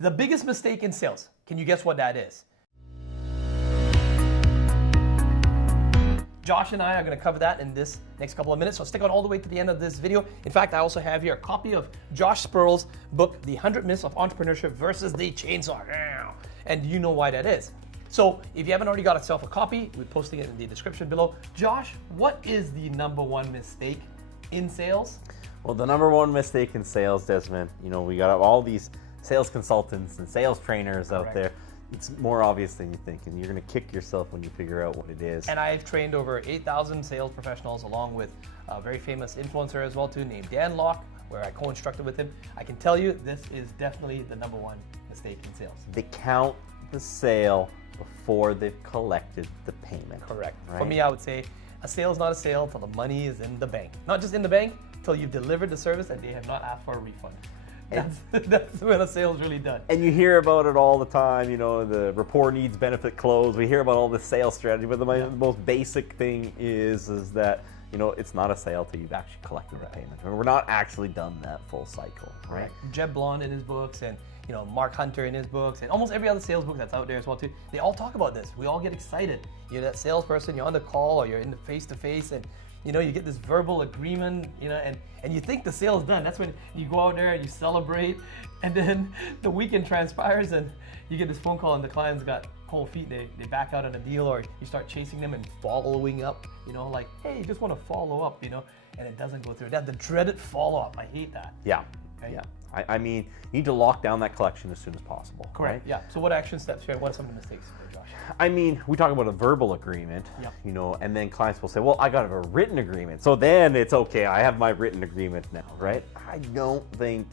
The biggest mistake in sales. Can you guess what that is? Josh and I are going to cover that in this next couple of minutes, so stick on all the way to the end of this video. In fact, I also have here a copy of Josh Spurrell's book, The 100 Myths of Entrepreneurship versus the Chainsaw. And you know why that is. So if you haven't already got yourself a copy, we're posting it in the description below. Josh, what is the number one mistake in sales? Well, the number one mistake in sales, Desmond, we got all these sales consultants and sales trainers out there. It's more obvious than you think, and you're going to kick yourself when you figure out what it is. And I've trained over 8,000 sales professionals, along with a very famous influencer as well too, named Dan Locke, where I co-instructed with him. I can tell you this is definitely the number one mistake in sales. They count the sale before they've collected the payment. Correct. Right? For me, I would say a sale is not a sale until the money is in the bank. Not just in the bank, until you've delivered the service and they have not asked for a refund. That's when a sale is really done. And you hear about it all the time, the rapport needs benefit close. We hear about all this sales strategy, but the most basic thing is that, it's not a sale till you've actually collected the payment. We're not actually done that full cycle, right? Jeb Blond in his books and Mark Hunter in his books and almost every other sales book that's out there as well too, they all talk about this. We all get excited. You're that salesperson, you're on the call or you're in the face-to-face and you get this verbal agreement, and you think the sale's done. That's when you go out there and you celebrate, and then the weekend transpires and you get this phone call and the client's got cold feet, they back out on a deal, or you start chasing them and following up, like, hey, you just want to follow up, and it doesn't go through. That the dreaded follow-up, I hate that. Yeah, Okay? yeah. I mean, you need to lock down that collection as soon as possible. Correct. Right? Yeah. So what action steps here? What are some of the mistakes there, Josh? I mean, we talk about a verbal agreement, Yep. And then clients will say, well, I got a written agreement. So then it's okay, I have my written agreement now, right? I don't think,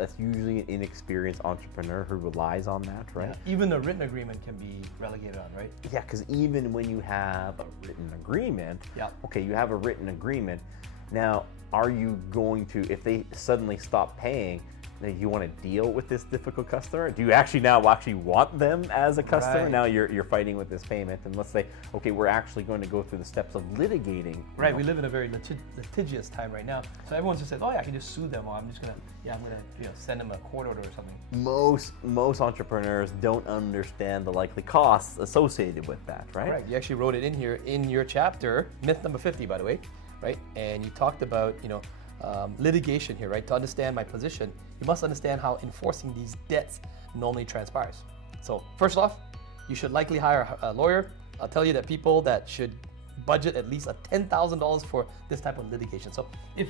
it's usually an inexperienced entrepreneur who relies on that, right? Yeah. Even the written agreement can be relegated on, right? Yeah, because even when you have a written agreement, Yep. okay, you have a written agreement. Now, are you going to, if they suddenly stop paying, do you want to deal with this difficult customer? Do you actually want them as a customer? Right. Now you're fighting with this payment, and let's say, okay, we're actually going to go through the steps of litigating. Right, we live in a very litigious time right now. So everyone's just said, oh yeah, I can just sue them, or I'm gonna send them a court order or something. Most entrepreneurs don't understand the likely costs associated with that, right? Right, you actually wrote it in here in your chapter, myth number 50, by the way, right? And you talked about, litigation here, right? To understand my position, you must understand how enforcing these debts normally transpires. So first off, you should likely hire a lawyer. I'll tell you that people that should budget at least $10,000 for this type of litigation. So if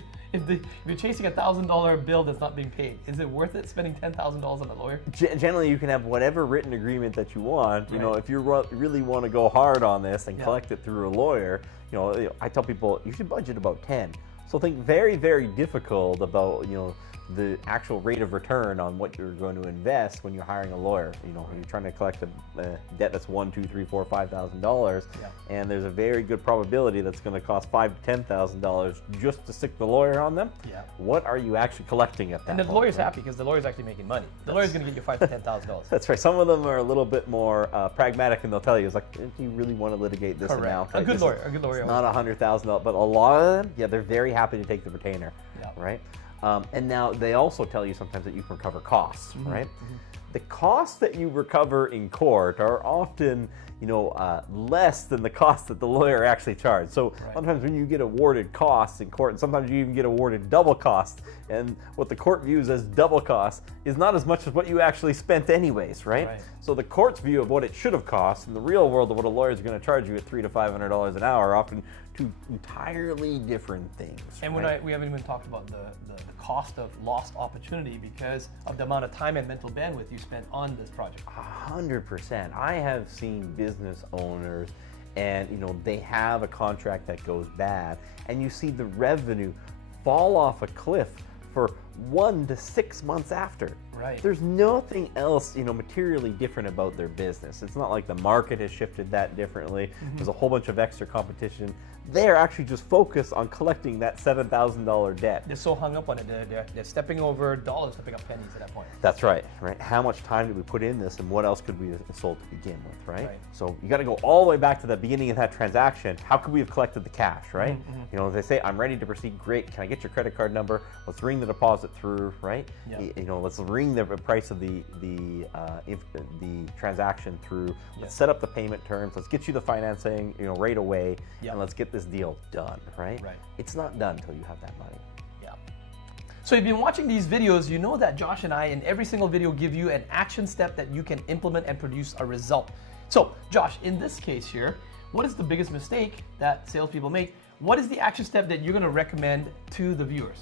you're chasing a $1,000 bill that's not being paid, is it worth it spending $10,000 on a lawyer? Generally, you can have whatever written agreement that you want. Right. If you really want to go hard on this and Yeah. collect it through a lawyer, I tell people you should budget about 10. So think very, very difficult about the actual rate of return on what you're going to invest when you're hiring a lawyer. You're trying to collect a debt that's $1,000, $2,000, $3,000, $4,000, $5,000, Yeah. and there's a very good probability that's going to cost $5,000 to $10,000 just to stick the lawyer on them. Yeah. What are you actually collecting at that And the point, lawyer's right? happy because the lawyer's actually making money. The lawyer's going to get you $5,000 to $10,000. That's right. Some of them are a little bit more pragmatic, and they'll tell you, it's like, do you really want to litigate this Correct. amount? A Right? good This lawyer. is- A good lawyer. It's not $100,000, but a lot of them, yeah, they're very happy to take the retainer, Yeah. right? And now they also tell you sometimes that you can recover costs, Mm-hmm. right? The costs that you recover in court are often, less than the cost that the lawyer actually charged. So Right. sometimes when you get awarded costs in court, and sometimes you even get awarded double costs, and what the court views as double costs is not as much as what you actually spent anyways, right? Right. So the court's view of what it should have cost in the real world of what a lawyer is going to charge you at $300 to $500 an hour are often two entirely different things. And right? we haven't even talked about the cost of lost opportunity because of the amount of time and mental bandwidth you spent on this project. 100%. I have seen business owners and they have a contract that goes bad and you see the revenue fall off a cliff for 1 to 6 months after. Right. There's nothing else, materially different about their business. It's not like the market has shifted that differently. There's a whole bunch of extra competition. they're actually just focused on collecting that $7,000 debt. They're so hung up on it. They're stepping over dollars to pick up pennies at that point. That's right. How much time did we put in this, and what else could we have sold to begin with, right? So you got to go all the way back to the beginning of that transaction. How could we have collected the cash, right? You know, they say, I'm ready to proceed. Great. Can I get your credit card number? Let's ring the deposit through, right? You know, let's ring the price of the transaction through. Let's set up the payment terms. Let's get you the financing, you know, right away, and let's get this deal done, right? It's not done until you have that money. So if you've been watching these videos, you know that Josh and I in every single video give you an action step that you can implement and produce a result. So Josh, in this case here, what is the biggest mistake that salespeople make? What is the action step that you're going to recommend to the viewers?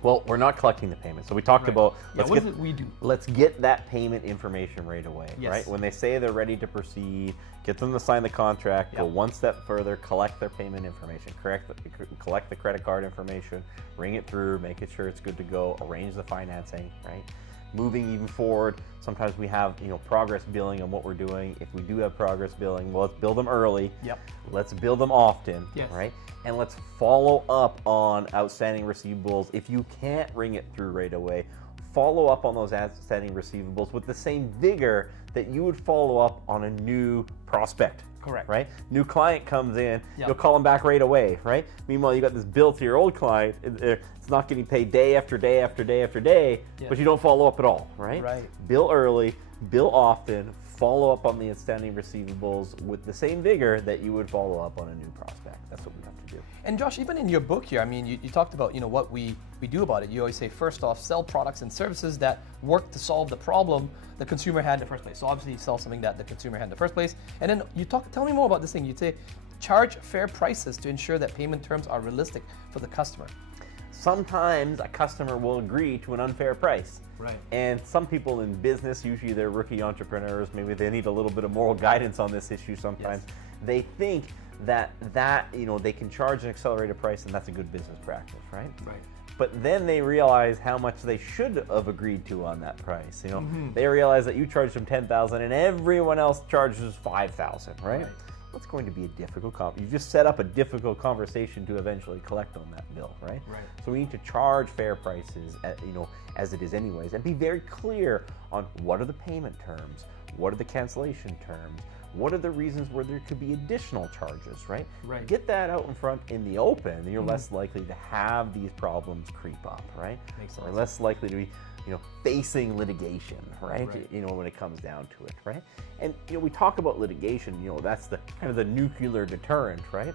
Well, we're not collecting the payment. So we talked about, what is it we do? Let's get that payment information right away, right? When they say they're ready to proceed, get them to sign the contract, go one step further, collect their payment information, collect the credit card information, ring it through, make it sure it's good to go, arrange the financing, right? Moving even forward, sometimes we have, you know, progress billing on what we're doing. If we do have progress billing, well, let's bill them early. Let's bill them often, right? And let's follow up on outstanding receivables. If you can't ring it through right away, follow up on those outstanding receivables with the same vigor that you would follow up on a new prospect. Right? New client comes in, you'll call them back right away, right? Meanwhile, you got this bill to your old client, it's not getting paid day after day after day after day, but you don't follow up at all, right? Bill early, bill often, follow up on the outstanding receivables with the same vigor that you would follow up on a new prospect. That's what we have to do. And Josh, even in your book here, I mean, you talked about, you know, what we do about it. You always say, first off, sell products and services that work to solve the problem the consumer had in the first place. So obviously you sell something that the consumer had in the first place. And then you tell me more about this thing. You say, charge fair prices to ensure that payment terms are realistic for the customer. Sometimes a customer will agree to an unfair price. And some people in business, usually they're rookie entrepreneurs, maybe they need a little bit of moral guidance on this issue sometimes. They think that you know, they can charge an accelerated price and that's a good business practice, right? But then they realize how much they should have agreed to on that price. You know, they realize that you charged them $10,000 and everyone else charges $5,000, right? That's going to be a difficult you just set up a difficult conversation to eventually collect on that bill, right? So we need to charge fair prices, you know, as it is anyways, and be very clear on what are the payment terms, what are the cancellation terms, what are the reasons where there could be additional charges, right? Get that out in front in the open, and you're less likely to have these problems creep up, right? Or less likely to be, you know, facing litigation, right? You know, when it comes down to it, right? And, you know, we talk about litigation, you know, that's the kind of the nuclear deterrent, right?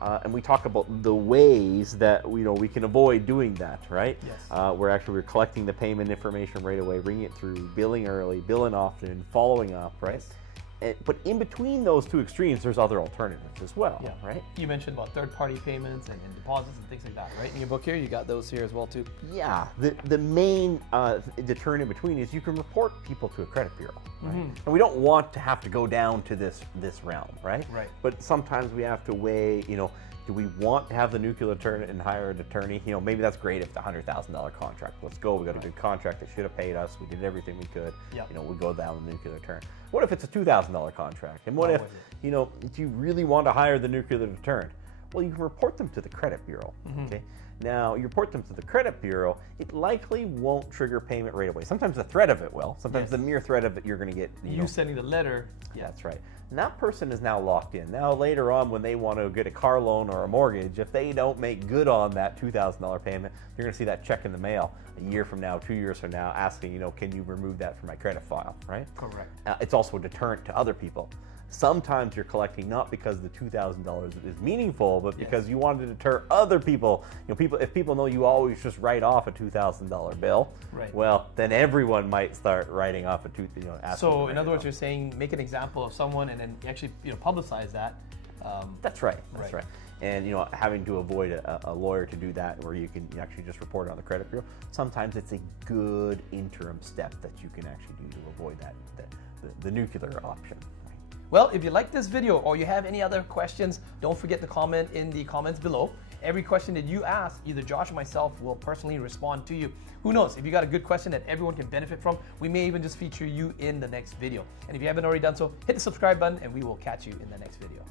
And we talk about the ways that, you know, we can avoid doing that, right? We're collecting the payment information right away, ringing it through, billing early, billing often, following up, right? But in between those two extremes, there's other alternatives as well, right? You mentioned about third-party payments and deposits and things like that, right? In your book here, you got those here as well too. Yeah, the main deterrent in between is you can report people to a credit bureau, right? And we don't want to have to go down to this realm, right? But sometimes we have to weigh, you know, do we want to have the nuclear deterrent and hire an attorney? You know, maybe that's great if the $100,000 contract. Let's go. We got a good contract that should have paid us. We did everything we could. You know, we go down the nuclear deterrent. What if it's a $2,000 contract? And what if, you know, do you really want to hire the nuclear deterrent? Well, you can report them to the credit bureau. Okay. Now, you report them to the credit bureau, it likely won't trigger payment right away. Sometimes the threat of it will. Sometimes the mere threat of it, you're going to get. You know, sending the letter. That's right. And that person is now locked in. Now, later on, when they want to get a car loan or a mortgage, if they don't make good on that $2,000 payment, you're going to see that check in the mail a year from now, 2 years from now, asking, you know, can you remove that from my credit file, right? It's also a deterrent to other people. Sometimes you're collecting not because the $2,000 is meaningful, but because you want to deter other people. You know, if people know you always just write off a $2,000 bill, well, then everyone might start writing off a So in other words, you're saying make an example of someone and then actually, you know, publicize that. That's right. That's right. And, you know, having to avoid a lawyer to do that, where you can actually just report it on the credit bureau. Sometimes it's a good interim step that you can actually do to avoid the nuclear option. Well, if you like this video or you have any other questions, don't forget to comment in the comments below. Every question that you ask, either Josh or myself will personally respond to you. Who knows, if you got a good question that everyone can benefit from, we may even just feature you in the next video. And if you haven't already done so, hit the subscribe button and we will catch you in the next video.